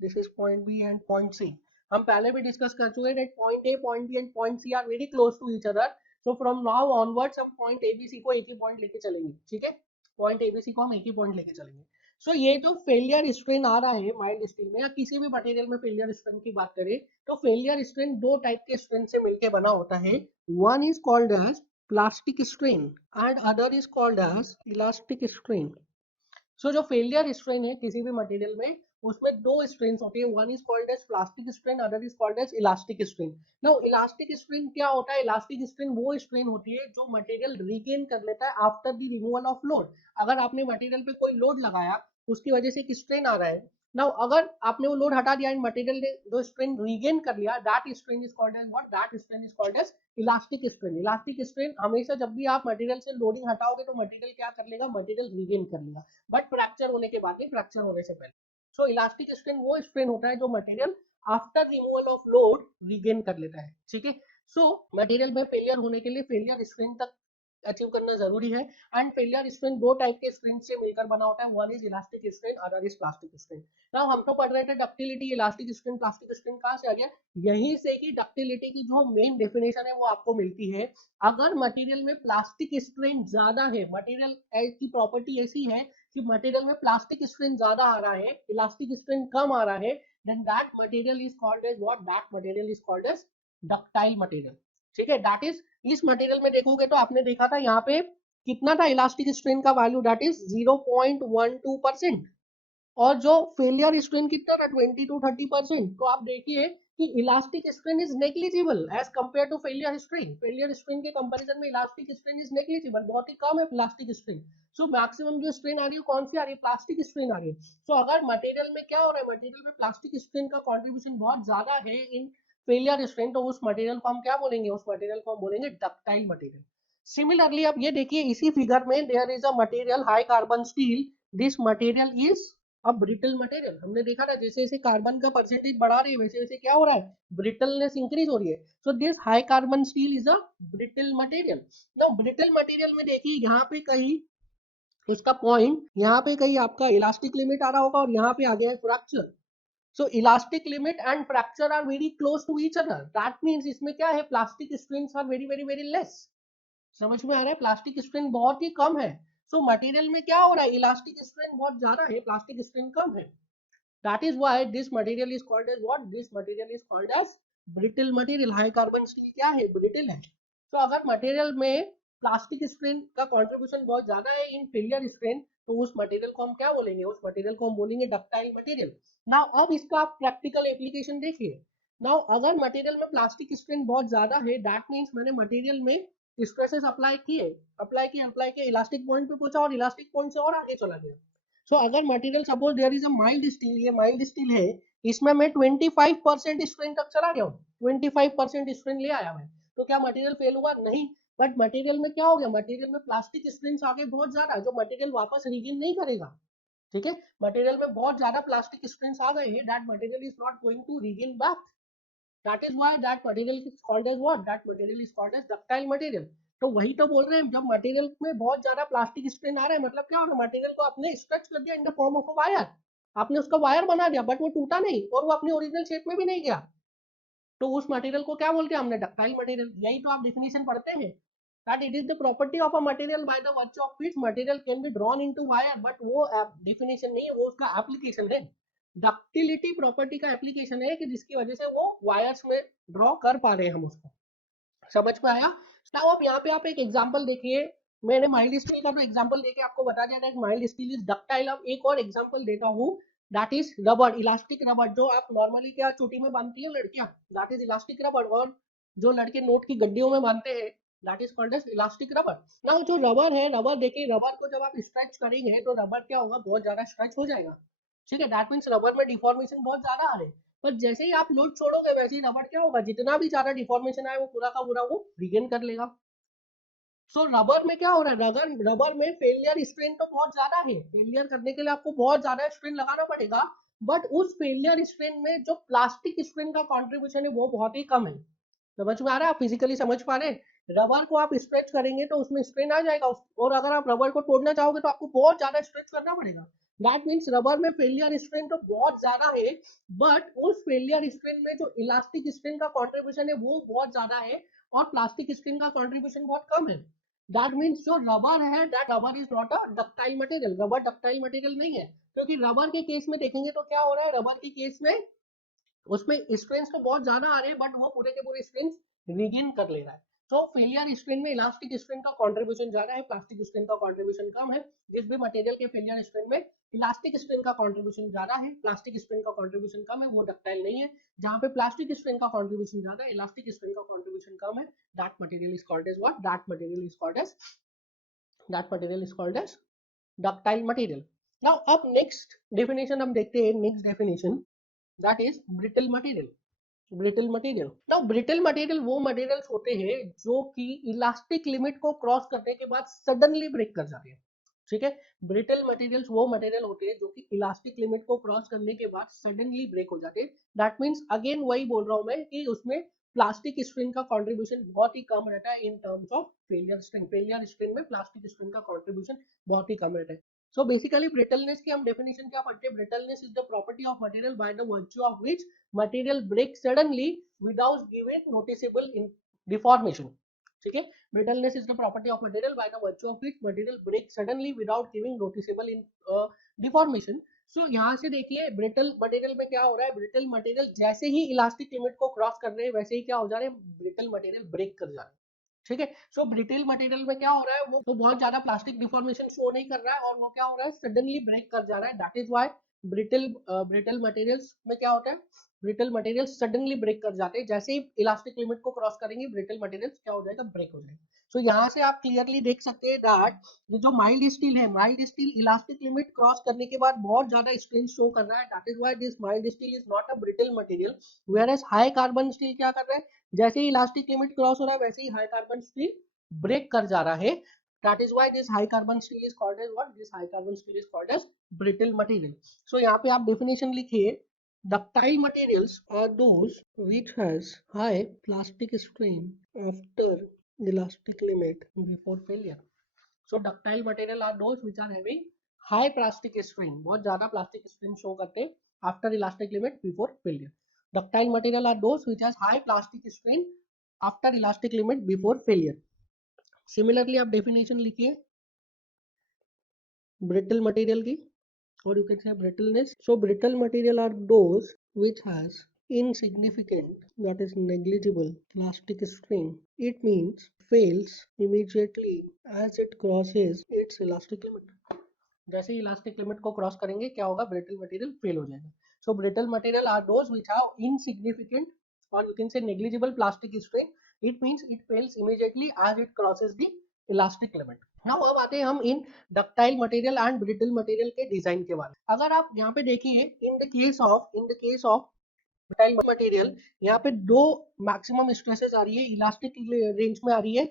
this is point B and point C. हम पहले भी डिस्कस कर चुके हैं that point A, point B and point C are very close to each other. So from now onwards हम point A B C को एक ही point लेके चलेंगे। ठीक है, पॉइंट ए बी सी को हम एक ही पॉइंट लेके चलेंगे। सो ये जो फेलियर स्ट्रेन आ रहा है माइल्ड स्टील में या किसी भी मटेरियल में फेलियर स्ट्रेन की बात करें तो फेलियर स्ट्रेन दो टाइप के स्ट्रेन से मिलकर बना होता है, one is called as plastic strain and other is called as elastic strain. So जो फेलियर स्ट्रेन है किसी भी मटेरियल में उसमें दो स्ट्रेन होती है, one is called as plastic strain, other is called as elastic strain. Now elastic strain क्या होता है, इलास्टिक स्ट्रेन वो स्ट्रेन होती है जो मटेरियल रिगेन कर लेता है after the removal of load. अगर आपने मटेरियल पे कोई लोड लगाया उसकी वजह से एक स्ट्रेन आ रहा है, नाउ अगर आपने वो लोड हटा दिया एंड मटेरियल ने जो स्ट्रेन रिगेन कर लिया, that strain is called as what, that strain is called as elastic strain. Elastic strain हमेशा जब भी आप मटेरियल से लोडिंग हटाओगे तो मटेरियल क्या कर लेगा, मटेरियल रिगेन कर लेगा, बट फ्रैक्चर होने के बाद नहीं, फ्रैक्चर होने से पहले। सो इलास्टिक स्ट्रेन वो स्ट्रेन होता है जो material after removal of load regain कर लेता है। ठीक है, सो मटेरियल में फेलियर होने के लिए फेलियर स्ट्रेन तक अचीव करना जरूरी है एंड फेलियर स्ट्रेन दो टाइप के स्ट्रेन से मिलकर बना होता है, one is elastic strain, other is plastic strain. Now हम तो पढ़ रहे थे ductility, elastic strain, plastic strain कहां से आ गया, यहीं से कि डक्टिलिटी की जो मेन डेफिनेशन है वो आपको मिलती है, अगर मटेरियल में प्लास्टिक स्ट्रेन ज्यादा है, मटेरियल की प्रॉपर्टी ऐसी है कि मटेरियल में प्लास्टिक स्ट्रेन ज्यादा आ रहा है, इलास्टिक स्ट्रेन कम आ रहा है, then that material is called as what, that material is called as ductile material. ठीक है, दैट इज, इस मटेरियल में देखोगे तो आपने देखा था यहाँ पे कितना था इलास्टिक स्ट्रेन का वैल्यू, दैट इज 0.12%, और जो फेलियर स्ट्रेन कितना था 20 to 30%। तो आप देखिए कि elastic strain is negligible as compare to failure strain, failure strain के कंपैरिजन में इलास्टिक स्ट्रेन इज नेग्लिजिबल, बहुत ही कम है इलास्टिक स्ट्रेन। सो मैक्सिमम जो स्ट्रेन आ रही है कौन सी आ रही है, प्लास्टिक स्ट्रेन आ रही है। सो अगर मटेरियल में क्या हो रहा है, मटेरियल में प्लास्टिक स्ट्रेन का कॉन्ट्रीब्यूशन बहुत ज्यादा है इन फेलियर स्ट्रेन, तो उस मटेरियल को हम क्या बोलेंगे, उस मटेरियल को हम बोलेंगे डक्टाइल मटेरियल। सिमिलरली अब ये देखिए इसी फिगर में there is a material high carbon steel, this material is अब ब्रिटल मटेरियल। हमने देखा था जैसे जैसे कार्बन का परसेंटेज बढ़ा रही है वैसे वैसे क्या हो रहा है, ब्रिटलनेस इंक्रीज हो रही है। So this high carbon steel is a brittle material. Now brittle material में देखिए यहाँ पे कहीं उसका पॉइंट यहाँ पे कहीं आपका इलास्टिक लिमिट आ रहा होगा और यहाँ पे आ गया है fracture. So elastic limit and fracture are very close to each other, that means इसमें क्या है, plastic strength are very very very less. समझ में आ रहा है, प्लास्टिक स्ट्रेंथ बहुत ही कम है। सो मटेरियल में क्या हो रहा है, इलास्टिक स्ट्रेंथ बहुत ज्यादा है, प्लास्टिक स्ट्रेंथ कम है। That is why this material is called as what? This material is called as brittle material. High carbon steel क्या है, ब्रिटिल है। तो अगर मटेरियल में प्लास्टिक स्ट्रेन का कंट्रीब्यूशन बहुत ज्यादा है इन फेलियर स्ट्रेन, तो उस मटेरियल को हम क्या बोलेंगे, उस मटेरियल को हम बोलेंगे डक्टाइल मटेरियल। नाउ अब इसका आप प्रैक्टिकल एप्लीकेशन देखिए। नाउ अगर मटेरियल में प्लास्टिक स्ट्रेन बहुत ज्यादा है, दैट मीन्स मैंने मटेरियल में स्ट्रेसेस अप्लाई किए, इलास्टिक पॉइंट पे पहुंचा और इलास्टिक पॉइंट से और आगे चला गया। सो अगर material suppose there is a mild steel, ये माइल्ड स्टील है, इसमें मैं 25% स्ट्रेंथ तक चला गया हूँ, 25% स्ट्रेंथ ले आया मैं, तो क्या मटेरियल फेल हुआ? नहीं। बट मटेरियल में क्या हो गया, मटेरियल में प्लास्टिक स्ट्रेंथ आगे बहुत ज्यादा, जो मटेरियल वापस रिगेन नहीं करेगा। ठीक है, मटेरियल में बहुत ज्यादा प्लास्टिक स्ट्रेंथ आ गए हैं, that material is not going to regain back. That is why that material is called as what, that material is called as ductile material. तो वही तो बोल रहे हैं, जब मटेरियल में बहुत ज्यादा प्लास्टिक स्ट्रेन आ रहा है, मतलब क्या हो रहा है, मटेरियल को आपने स्ट्रेच कर दिया in the form of a wire, आपने उसका वायर बना दिया, बट वो टूटा नहीं और वो अपनी ओरिजिनल शेप में भी नहीं गया, तो उस मटेरियल को क्या बोलते हैं हमने, डक्टाइल मटेरियल। यही तो आप डेफिनेशन पढ़ते हैं, that it is the property of a material by the virtue of which material can be drawn into wire, but वो डेफिनेशन नहीं है, वो उसका एप्लीकेशन है। डक्टिलिटी प्रॉपर्टी का एप्लीकेशन है कि जिसकी वजह से वो वायर्स में ड्रॉ कर पा रहे हैं हम उसको। समझ में आया? नाउ अब यहाँ पे आप एक एग्जांपल देखिए, मैंने माइल्ड स्टील का तो एग्जांपल देके आपको बता दिया था कि माइल्ड स्टील इज डक्टाइल। अब एक और एग्जांपल देता हूँ, that is rubber, elastic rubber, जो आप नॉर्मली क्या चोटी में बांधती है लड़कियां, दैट इज इलास्टिक रबर। और जो लड़के नोट की गड्डियों में बांधते हैं, that is called as elastic rubber. Now जो रबर है, रबर देखिए, रबर को जब आप स्ट्रेच करेंगे तो रबर क्या होगा, बहुत ज्यादा स्ट्रेच हो जाएगा। ठीक है, दैट मीन्स रबर में डिफॉर्मेशन बहुत ज्यादा आ रहे हैं। पर जैसे ही आप लोड छोड़ोगे, वैसे ही रबर क्या होगा, जितना भी ज्यादा डिफॉर्मेशन आए वो पूरा का पूरा वो रिगेन कर लेगा। सो रबर में क्या हो रहा है, रबर में फेलियर स्ट्रेन तो बहुत ज्यादा है, फेलियर करने के लिए आपको बहुत ज्यादा स्ट्रेन लगाना पड़ेगा। बट उस फेलियर स्ट्रेन में जो प्लास्टिक स्ट्रेन का कंट्रीब्यूशन है वो बहुत ही कम है। समझ में आ रहा है, आप फिजिकली समझ पा रहे हैं, रबर को आप स्ट्रेच करेंगे तो उसमें स्ट्रेन आ जाएगा, और अगर आप रबर को तोड़ना चाहोगे तो आपको बहुत ज्यादा स्ट्रेच करना पड़ेगा। दैट मीन्स रबर में फेलियर स्ट्रेन तो बहुत ज्यादा है, बट उस फेलियर स्ट्रेन में जो इलास्टिक स्ट्रेन का कंट्रीब्यूशन है वो बहुत ज्यादा है, और प्लास्टिक स्ट्रेन का कंट्रीब्यूशन बहुत कम है। दैट मीन्स जो रबर है, that rubber is not a ductile material, rubber ductile material नहीं है। क्योंकि रबर के केस में देखेंगे तो क्या हो रहा है, रबर के केस में उसमें स्ट्रेंथ तो बहुत ज्यादा आ रहे हैं, बट वो पूरे के पूरे स्ट्रेंथ रिगेन कर ले रहा है। तो फेलियर स्ट्रेन में इलास्टिक स्ट्रेन का कंट्रीब्यूशन ज्यादा है, प्लास्टिक स्ट्रेन का कंट्रीब्यूशन कम है। जिस भी मटेरियल के फेलियर स्ट्रेन में इलास्टिक स्ट्रेन का कंट्रीब्यूशन ज्यादा है, प्लास्टिक स्ट्रेन का कंट्रीब्यूशन कम है, वो डक्टाइल नहीं है। जहां पे प्लास्टिक स्ट्रेन का कंट्रीब्यूशन ज्यादा है, इलास्टिक स्ट्रेन का कंट्रीब्यूशन कम है, that material is called as what, that material is called as ductile material. Now अब नेक्स्ट डेफिनेशन हम देखते हैं, next definition, that is brittle material. Brittle material, now brittle material वो मटेरियल्स होते हैं जो कि इलास्टिक लिमिट को क्रॉस करने के बाद सडनली ब्रेक कर जाते हैं। ठीक है, ब्रिटल मटेरियल्स वो मटेरियल होते हैं जो कि इलास्टिक लिमिट को क्रॉस करने के बाद सडनली ब्रेक हो जाते हैं। दैट मीन्स अगेन वही बोल रहा हूं मैं कि उसमें प्लास्टिक स्ट्रेन का कंट्रीब्यूशन बहुत ही कम रहता है in terms of failure strain. Failure strain में प्लास्टिक स्ट्रेन का कंट्रीब्यूशन बहुत ही कम रहता है। सो बेसिकली ब्रिटलनेस की हम डेफिनेशन क्या पढ़ते हैं, brittleness is the property of material by the virtue of which material breaks suddenly without giving noticeable in deformation. ठीक है, brittleness is the property of material by the virtue of which material breaks suddenly without giving noticeable in deformation. So यहाँ से देखिए brittle material में क्या हो रहा है, ब्रिटल मटेरियल जैसे ही इलास्टिक लिमिट को क्रॉस कर रहे हैं वैसे ही क्या हो जा रहे हैं, ब्रिटल मटेरियल ब्रेक कर जा रहे हैं। ठीक है, सो ब्रिटल मटेरियल में क्या हो रहा है, वो तो बहुत ज्यादा प्लास्टिक डिफॉर्मेशन शो नहीं कर रहा है, और वो क्या हो रहा है, सडनली ब्रेक कर जा रहा है। That is why brittle materials में क्या होता है, ब्रिटल मटेरियल्स सडनली ब्रेक कर जाते हैं, जैसे ही इलास्टिक लिमिट को क्रॉस करेंगे ब्रिटल मटेरियल्स क्या हो जाएगा, ब्रेक हो जाएगा। सो यहाँ से आप क्लियरली देख सकते हैं दैट ये जो माइल्ड स्टील है, mild steel elastic limit cross करने के बाद बहुत ज्यादा स्ट्रेंथ शो कर रहा है। That is why this mild steel is not a brittle material, whereas high carbon steel क्या कर रहा है, जैसे ही इलास्टिक लिमिट क्रॉस हो रहा है वैसे ही हाई कार्बन स्टील ब्रेक कर जा रहा है। That is why this high carbon steel is called as what? This high carbon steel is called as brittle material. So यहाँ पे आप definition लिखिए, ductile materials are those which has high plastic strain after elastic limit before failure. So ductile material are those which are having high plastic strain, बहुत ज्यादा plastic strain show करते हैं after elastic limit before failure. Ductile material are those which has high plastic strain after elastic limit before failure. Similarly आप definition लिखिए brittle material की, or you can say brittleness. So brittle material are those which has insignificant, that is negligible plastic strain. It means fails immediately as it crosses its elastic limit. जैसे elastic limit को cross करेंगे क्या होगा, brittle material fail हो जाएगा. So brittle material are those which have insignificant और you can say negligible plastic strain. It means it fails immediately as it crosses the elastic limit. Now अब आते हैं हम इन ductile material and brittle material के design के बारे में. अगर आप यहाँ पे देखिए in the case of ductile material, यहाँ पे दो मैक्सिमम स्ट्रेसेस आ रही है, इलास्टिक रेंज में आ रही है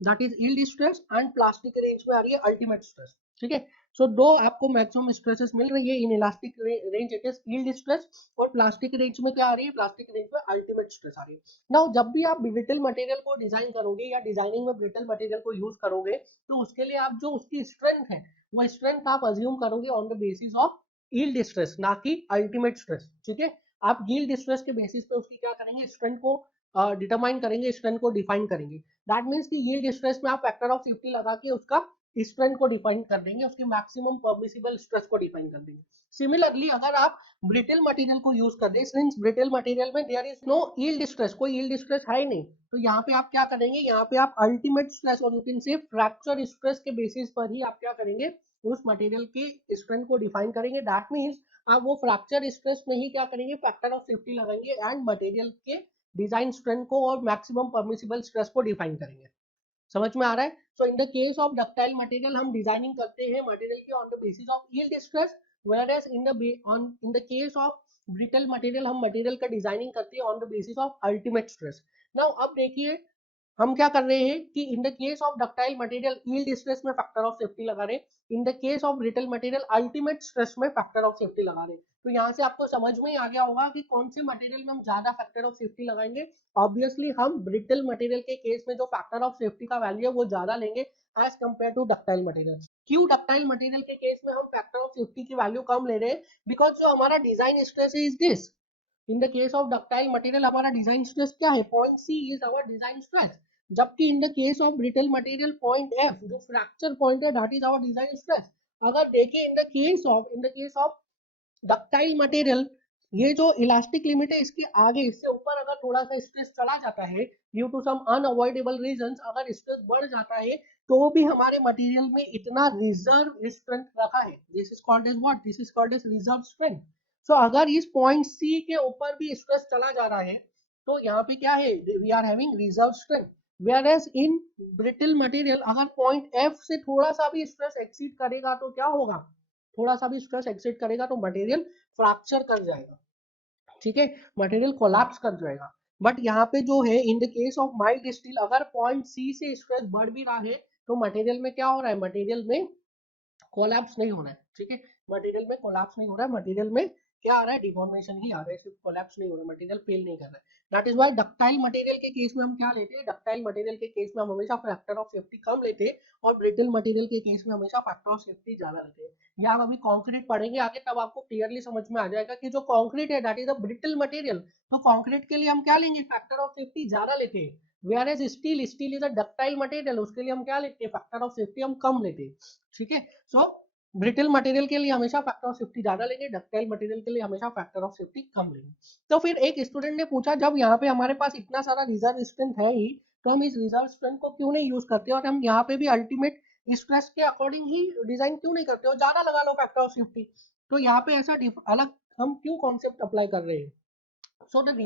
that is yield stress and plastic range में आ रही है अल्टीमेट स्ट्रेस. ठीक है, सो दो आपको मैक्सिमम स्ट्रेसेस मिल रही है. In elastic range it is yield stress और प्लास्टिक रेंज में क्या आ रही है, प्लास्टिक रेंज में अल्टीमेट स्ट्रेस आ रही है. नाउ जब भी आप ब्रिटल मटेरियल को डिजाइन करोगे या डिजाइनिंग में ब्रिटल मटेरियल को यूज करोगे तो उसके लिए आप जो उसकी स्ट्रेंथ है वो स्ट्रेंथ आप अज्यूम करोगे on the basis of yield stress, ना कि अल्टीमेट स्ट्रेस. ठीक है, आप यील्ड स्ट्रेस के बेसिस पे उसकी क्या करेंगे, स्ट्रेंथ को डिटरमाइन करेंगे, स्ट्रेंथ को डिफाइन करेंगे. दैट मींस कि यील्ड स्ट्रेस में आप फैक्टर ऑफ सेफ्टी लगा के उसका स्ट्रेंथ को डिफाइन कर देंगे, उसकी मैक्सिमम परमिसिबल स्ट्रेस को डिफाइन कर देंगे. सिमिलरली अगर आप ब्रिटल मटेरियल को यूज कर दें, सिंस ब्रिटल मटेरियल में there is no yield stress, कोई यील्ड स्ट्रेस है ही नहीं, तो यहाँ पे आप क्या करेंगे, यहाँ पे आप अल्टीमेट स्ट्रेस और यू कैन से फ्रैक्चर स्ट्रेस के बेसिस पर ही आप क्या करेंगे, उस मटेरियल के स्ट्रेंथ को डिफाइन करेंगे. दैट मीन्स आप वो फ्रैक्चर स्ट्रेस में ही क्या करेंगे, फैक्टर ऑफ सेफ्टी लगाएंगे एंड मटेरियल के डिजाइन स्ट्रेंथ को और मैक्सिमम परमिसिबल स्ट्रेस को डिफाइन करेंगे. समझ में आ रहा है. So in the case of ductile material हम डिजाइनिंग करते हैं मटेरियल की on the basis of yield stress, whereas in the case of brittle material हम मटेरियल का डिजाइनिंग करते हैं on the basis of ultimate stress. Now अब देखिए हम क्या कर रहे हैं कि इन the case of ductile material yield stress में फैक्टर ऑफ सेफ्टी लगा रहे हैं, इन the case of brittle material ultimate stress में फैक्टर ऑफ सेफ्टी लगा रहे हैं. तो यहाँ से आपको समझ में आ गया होगा कि कौन से मटेरियल में हम ज्यादा फैक्टर ऑफ सेफ्टी लगाएंगे. ऑब्वियसली हम ब्रिटल मटेरियल के केस में जो फैक्टर ऑफ सेफ्टी का वैल्यू है वो ज्यादा लेंगे as compare to ductile material. क्यों डक्टाइल मटेरियल के केस में हम फैक्टर ऑफ सेफ्टी की वैल्यू कम ले रहे हैं, बिकॉज जो हमारा design stress is this. In the case of ductile material हमारा डिजाइन स्ट्रेस क्या है, point C is our design stress, जबकि in the case of brittle material point F जो फ्रैक्चर पॉइंट है that is our design stress. अगर देखिए in the case of ductile material ये जो इलास्टिक लिमिट है इसके आगे इससे ऊपर अगर थोड़ा सा स्ट्रेस चला जाता है due to some unavoidable reasons, अगर स्ट्रेस बढ़ जाता है तो भी हमारे मटेरियल में इतना रिजर्व स्ट्रेंथ रखा है. This is called as what, this is called as reserve strength. So अगर इस पॉइंट सी के ऊपर भी स्ट्रेस चला जा रहा है तो यहाँ पे क्या है, we are having reserve strength. whereas in brittle material अगर पॉइंट एफ से थोड़ा सा भी स्ट्रेस एक्सीड करेगा तो क्या होगा, थोड़ा सा भी स्ट्रेस एक्सीड करेगा तो मटेरियल फ्रैक्चर कर जाएगा. ठीक है, मटेरियल कोलैप्स कर जाएगा. बट यहाँ पे जो है इन the case of mild steel अगर पॉइंट सी से स्ट्रेस बढ़ भी रहा है तो मटेरियल में क्या हो रहा है, मटेरियल में कोलैप्स नहीं हो रहा है. ठीक है, मटेरियल में कोलैप्स नहीं हो रहा है, मटेरियल में क्या आ रहा है, डिफॉर्मेशन ही आ रहा है, सिर्फ कोलैप्स नहीं हो रहा है, मटेरियल फेल नहीं कर रहा है. That is why ductile material के केस में हम क्या लेते हैं, डक्टाइल मटेरियल के केस में हम हमेशा फैक्टर ऑफ सेफ्टी कम लेते हैं और ब्रिटल मटेरियल के केस में हमेशा फैक्टर ऑफ सेफ्टी ज्यादा लेते हैं. या आप अभी कंक्रीट पढ़ेंगे आगे तब आपको क्लियरली समझ में आ जाएगा कि जो कंक्रीट है that is a brittle material, तो कंक्रीट के लिए हम क्या लेंगे, फैक्टर ऑफ सेफ्टी ज्यादा लेते हैं. whereas steel is a ductile material, उसके लिए हम क्या लेते हैं, फैक्टर ऑफ सेफ्टी हम कम लेते हैं. ठीक है, सो ब्रिटल मटेरियल के लिए हमेशा फैक्टर ऑफ सेफ्टी ज्यादा लेंगे, डक्टाइल मटेरियल के लिए हमेशा फैक्टर ऑफ सेफ्टी कम लेंगे. तो फिर एक स्टूडेंट ने पूछा जब यहाँ पे हमारे पास इतना सारा रिजर्व स्ट्रेंथ है ही तो हम इस रिजर्व स्ट्रेंथ को क्यों नहीं यूज करते और हम यहाँ पे भी अल्टीमेट स्ट्रेस के अकॉर्डिंग ही डिजाइन क्यों नहीं करते हो, ज्यादा लगा लो फैक्टर ऑफ सेफ्टी. तो यहाँ पे ऐसा अलग हम क्यों कॉन्सेप्ट अप्लाई कर रहे हैं. सो द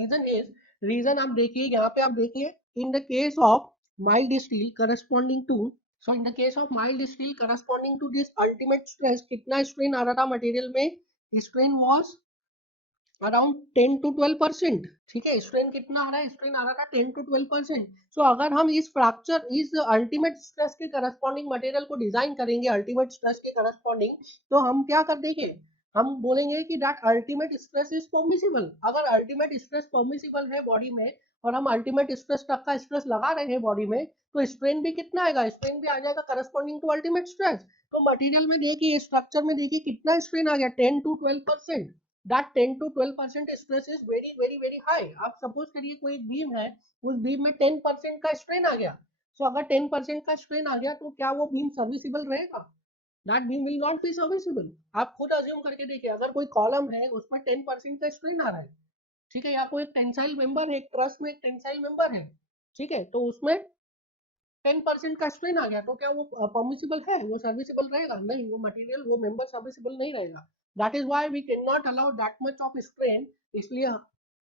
रीजन आप देखिए, यहाँ पे आप देखिए in the case of mild steel corresponding to, so in the case of mild steel corresponding to this ultimate stress कितना strain आ रहा था मटेरियल में, strain was अराउंड 10 to 12%. ठीक है, स्ट्रेन कितना आ रहा है, स्ट्रेन आ रहा था 10 to 12%. सो अगर हम इस फ्रैक्चर इस अल्टीमेट स्ट्रेस के करस्पॉन्डिंग मटेरियल को डिजाइन करेंगे अल्टीमेट स्ट्रेस के करस्पॉन्डिंग, तो हम क्या कर देंगे, हम बोलेंगे कि that ultimate stress is permissible. अगर अल्टीमेट स्ट्रेस परमिसिबल है बॉडी में और हम अल्टीमेट स्ट्रेस तक का स्ट्रेस लगा रहे हैं बॉडी में, तो स्ट्रेन भी कितना आएगा, स्ट्रेन भी आ जाएगा करस्पॉन्डिंग टू अल्टीमेट स्ट्रेस। तो मटेरियल में देखिए, स्ट्रक्चर में देखिए कितना स्ट्रेन आ गया, 10 to 12%। That 10 to 12% stress is very very very high. आप सपोज करिए कोई बीम है, उस बीम में 10% का स्ट्रेन आ गया। सो अगर 10% का स्ट्रेन आ गया तो क्या वो बीम सर्विसिबल रहेगा? That beam will not be serviceable. आप खुद अज्यूम करके देखिए, अगर कोई कॉलम है उसमें 10% का स्ट्रेन आ रहा है, ठीक है, या कोई एक टेंसाइल मेंबर है, एक ट्रस में एक टेंसाइल मेंबर है, ठीक है, तो उसमें 10% का स्ट्रेन आ गया, तो क्या वो परमिसिबल है, वो सर्विसिबल रहेगा? नहीं, वो मटेरियल, वो मेंबर सर्विसिबल नहीं रहेगा। That is why we can not allow that much of strain. इसलिए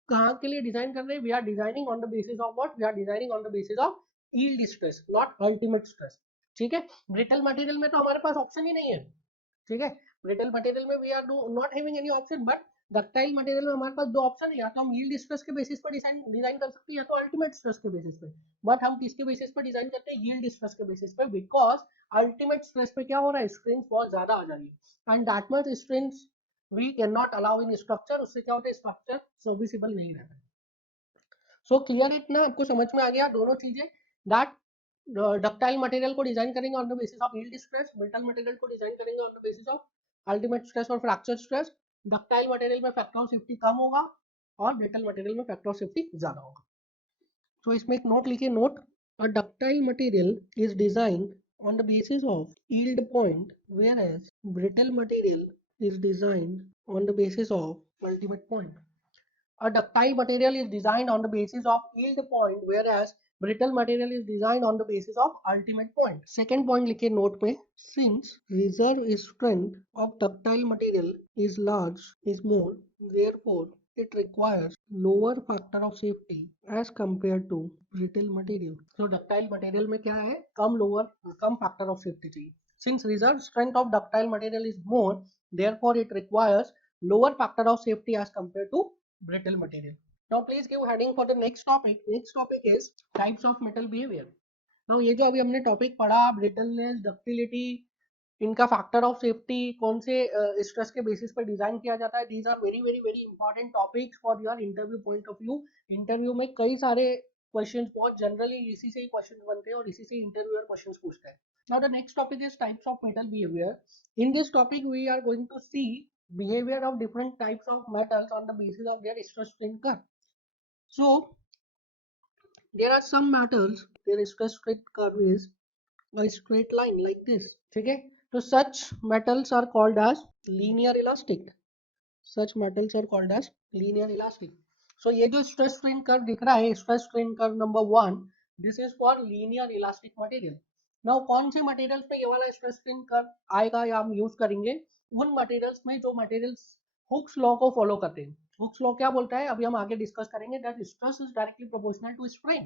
कहाँ के लिए डिजाइन कर रहे हैं? We are designing on the basis of what? We are designing on the basis of yield stress, not ultimate stress. ठीक है, brittle material में तो हमारे पास ऑप्शन ही नहीं है। ठीक है, ब्रिटल मटेरियल में we are not having any option, but ductile material में हमारे पास दो ऑप्शन है, या तो हम यील्ड स्ट्रेस के बेसिस पर डिजाइन कर सकते हैं, या तो अल्टीमेट स्ट्रेस के बेसिस पे। बट हम किसके बेसिस पर डिजाइन करते हैं? यील्ड स्ट्रेस के बेसिस पे, बिकॉज अल्टीमेट स्ट्रेस पे क्या हो रहा है, स्ट्रेन बहुत ज्यादा आ जा रही है, and that much strain we can not allow in structure. उससे क्या होता है, स्ट्रक्चर सर्विसिबल नहीं रहता। सो क्लियर इट ना, आपको समझ में आ गया दोनों चीजें? दैट डक्टाइल मटेरियल को डिजाइन करेंगे on the basis of yield stress, brittle material को डिजाइन करेंगे on the basis of ultimate stress और फ्रैक्चर स्ट्रेस। डक्टाइल मटेरियल में फैक्टर ऑफ सेफ्टी कम होगा और ब्रिटल मटेरियल में फैक्टर ऑफ सेफ्टी ज्यादा होगा। तो इसमें एक नोट लिखिए, note: a ductile material is designed on the basis of yield point, whereas brittle material is designed on the basis of ultimate point. A ductile material is designed on the basis of yield point, whereas brittle material is designed on the basis of ultimate point. Second point लिखिए note पे: since reserve strength of ductile material is large, is more, therefore it requires lower factor of safety as compared to brittle material. So ductile material में क्या है, कम factor of safety चाहिए. Since reserve strength of ductile material is more, therefore it requires lower factor of safety as compared to brittle material. Now please give heading for the next topic. Next topic is types of metal behavior. Now ये जो अभी हमने topic पढ़ा, brittleness, ductility, इनका factor of safety कौन से stress के basis पर डिजाइन किया जाता है, these are very very very important topics for your interview point of view. Interview में कई सारे क्वेश्चंस, बहुत जनरली इसी से ही क्वेश्चंस बनते हैं और इसी से इंटरव्यूअर क्वेश्चंस पूछता है। Now the next topic is types of metal behaviour. In this topic we are going to see behavior of different types of metals on the basis of their stress strain curve. So there are some metals, their stress strain curve is a straight line like this. ठीक है, तो such metals are called as linear elastic. Such metals are called as linear elastic. So ये जो stress strain curve दिख रहा है, stress strain curve number 1, this is for linear elastic material. Now कौन से materials पे ये वाला stress strain curve आएगा या हम यूज करेंगे? उन materials में जो materials हुक्स लॉ को फॉलो करते हैं। हुक्स लॉ क्या बोलता है, अभी हम आगे डिस्कस करेंगे, that stress is directly proportional to strain.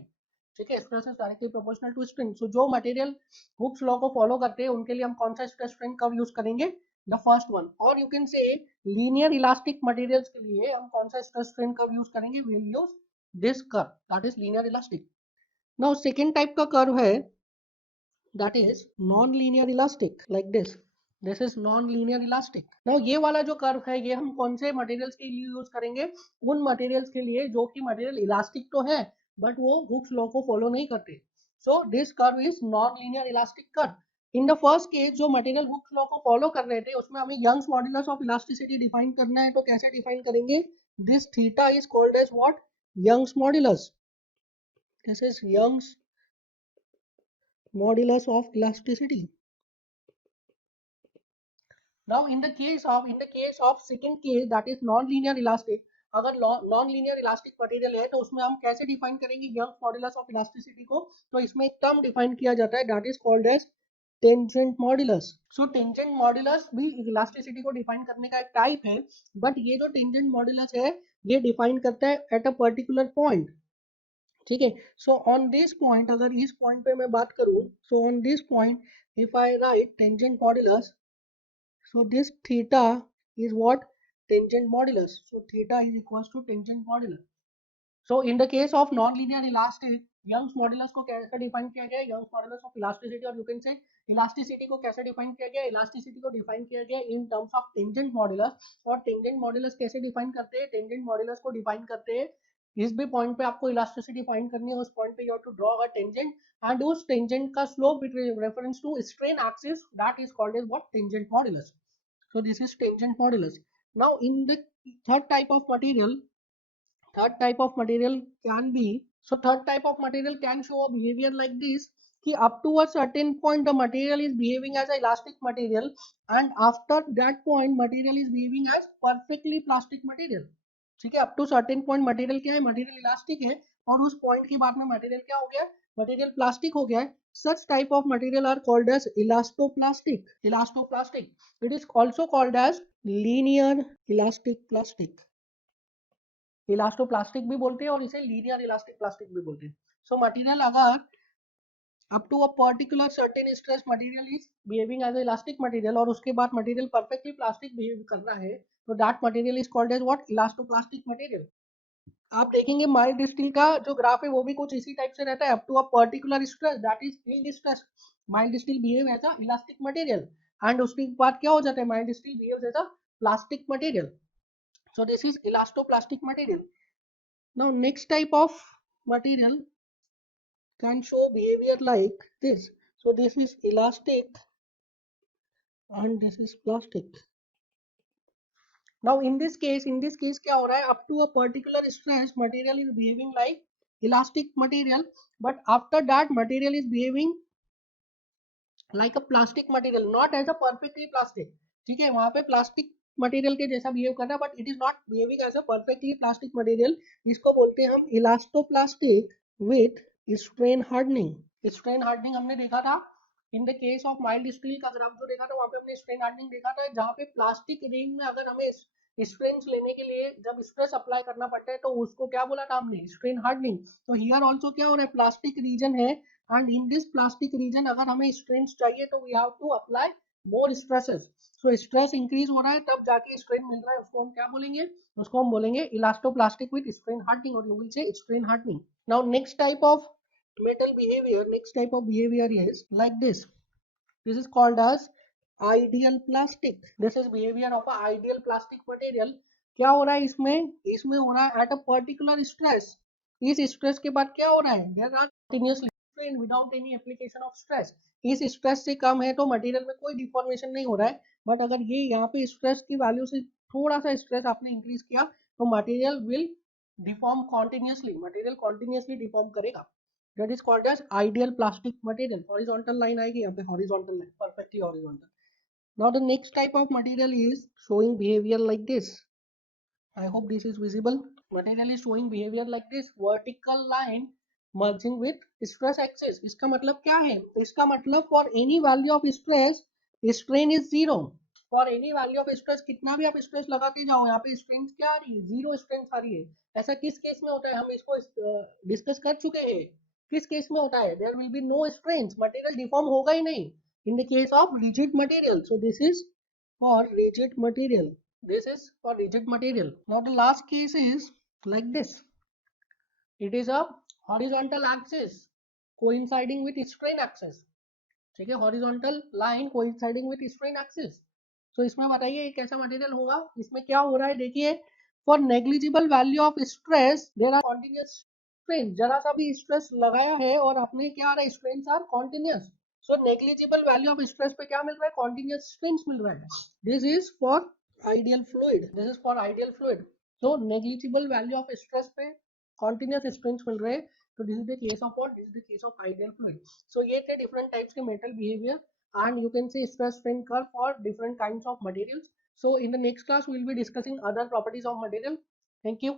ठीक है, stress is directly proportional to strain. So जो मटेरियल हुक्स लॉ को फॉलो करते हैं उनके लिए हम कौन सा स्ट्रेस स्ट्रेन कर्व यूज करेंगे? The first one. और you can say linear elastic materials के लिए हम कौन सा स्ट्रेस स्ट्रेन कर्व यूज करेंगे? We will use this curve, that is linear elastic. Now second type का कर्व है, that is non-linear elastic, like this is non-linear elastic. now ये वाला जो कर्व है, ये हम कौन से मटेरियल्स के लिए यूज करेंगे? उन मटेरियल्स के लिए जो कि मटेरियल इलास्टिक तो है बट वो हुक्स लॉ को फॉलो नहीं करते। So this curve is nonlinear elastic curve. In the first case जो मटेरियल हुक्स लॉ को फॉलो कर रहे थे उसमें हमें Young's modulus of elasticity define करना है, तो कैसे डिफाइन करेंगे? This theta is called as what? Young's modulus. This is Young's modulus of elasticity. Now in the case of second case, that is non-linear elastic, अगर non-linear elastic material है तो उसमें हम कैसे डिफाइन करेंगे Young's modulus of elasticity को? तो इसमें एक टर्म डिफाइन किया जाता है, that is called as tangent modulus. So tangent modulus भी elasticity को डिफाइन करने का एक टाइप है, बट ये जो tangent modulus है ये डिफाइन करता है एट अ पर्टिकुलर पॉइंट। ठीक है, सो ऑन दिस पॉइंट, अगर इस पॉइंट पे मैं बात करूं, so on this point if I right tangent modulus, so this theta is what? Tangent modulus. So theta is equals to tangent modulus. So in the case of non-linear elastic, Young's modulus को कैसे define किया गया? Young's modulus of elasticity, और you can say elasticity को कैसे define किया गया? elasticity को डिफाइन किया गया in terms of tangent modulus। और tangent modulus कैसे डिफाइन करते हैं? tangent modulus को डिफाइन करते हैं इस भी पॉइंट पे आपको इलास्टिसिटी फाइंड करनी है, उस पॉइंट पे you have to draw a tangent and उस टेंजेंट का slope with reference to strain axis that is called as what, tangent modulus. So this is tangent modulus. Now in the third type of material, third type of material can be, so third type of material can show a behavior like this कि up to a certain point the material is behaving as a elastic material and after that point material is behaving as perfectly plastic material. ठीक है, up to certain point material क्या है, material elastic है और उस point के बाद में material क्या हो गया, material plastic हो गया है. Such type of material are called as elastoplastic. Elastoplastic. It is also called as linear elastic plastic. Elastoplastic भी बोलते हैं और इसे लीनियर इलास्टिक प्लास्टिक भी बोलते हैं. सो मटेरियल अगर up to a particular certain stress material is behaving as elastic material और उसके बाद मटेरियल परफेक्टली प्लास्टिक बिहेव कर रहा है तो that material is called as what, elastoplastic material. आप देखेंगे माइल्ड स्टील का जो ग्राफ है वो भी कुछ इसी टाइप से रहता है. Up to a particular stress that is yield stress mild steel behave as a elastic material and उसके बाद क्या हो जाता है, mild steel behaves as a plastic material. So this is elastoplastic material. Now next type of material can show behavior like this. So this is elastic and this is plastic. Now in this case क्या हो रहा है, up to a particular stress material is behaving like elastic material but after that material is behaving like a plastic material not as a perfectly plastic. ठीक है, वहां पे plastic material के जैसा बिहेव कर रहा है but it is not behaving as a perfectly plastic material. इसको बोलते हैं हम elastoplastic with strain hardening. Strain hardening हमने देखा था in the case of mild steel का ग्राफ जो देखा था वहां पे हमने स्ट्रेन हार्डनिंग देखा था जहां पे प्लास्टिक रिंग में अगर हमें स्ट्रेन लेने के लिए जब स्ट्रेस अप्लाई करना पड़ता है तो उसको क्या बोला था हमने, स्ट्रेन हार्डनिंग. तो हियर ऑल्सो क्या हो रहा है, प्लास्टिक रीजन है and in this plastic region अगर हमें स्ट्रेन चाहिए तो we have to apply more stresses. So stress increase हो रहा है तब जाके स्ट्रेन मिल रहा है, उसको हम क्या बोलेंगे, उसको हम बोलेंगे इलास्टोप्लास्टिक विद स्ट्रेन हार्डनिंग और you will say strain hardening. Now next type of metal behavior, next type of behavior is like this is called as ideal plastic. This is behavior of a ideal plastic material. क्या हो रहा है इसमें हो रहा है at a particular stress. इस stress के बाद क्या हो रहा है, there are continuously strain without any application of stress. इस स्ट्रेस से कम है तो मटेरियल में कोई डिफॉर्मेशन नहीं हो रहा है बट अगर ये यहाँ पे स्ट्रेस की वैल्यू से थोड़ा सा स्ट्रेस आपने इंक्रीज किया तो material will deform continuously, material continuously deform करेगा. That is called as ideal plastic material. Horizontal line आएगी यहाँ पे, horizontal line, perfectly horizontal. Now the next type of material is showing behavior like this. I hope this is visible. Material is showing behavior like this. Vertical line merging with stress axis. इसका मतलब क्या है? इसका मतलब for any value of stress, strain is zero. For any value of stress कितना भी आप stress लगाते जाओ यहाँ पे strength क्या आ रही है, zero strength आ रही है. ऐसा किस केस में होता है, हम इसको डिस्कस कर चुके हैं. किस केस में होता है, there will be no strength, material deform होगा ही नहीं. In the case of rigid material, so this is for rigid material. This is for rigid material. Now the last case is like this. It is a horizontal axis coinciding with strain axis. ठीक है, horizontal line coinciding with strain axis. So इसमें बताइए ये कैसा material होगा, इसमें क्या हो रहा है, देखिए for negligible value of stress there are continuous strain. जरा सा भी स्ट्रेस लगाया है और आपने क्या आ रहा है, strains are continuous. So negligible value of stress पे क्या मिल रहा है, कॉन्टिन्यूस स्ट्रेन्स मिल रहा है. This is for ideal fluid. This is for ideal fluid. So negligible value of stress पे कॉन्टिन्यूस स्ट्रेन्स मिल रहे हैं. तो this is the case of what, this is the case of ideal fluid. So ये थे different types के metal behaviour and you can see stress strain curve for different kinds of materials. So in the next class we will be discussing other properties of material. Thank you.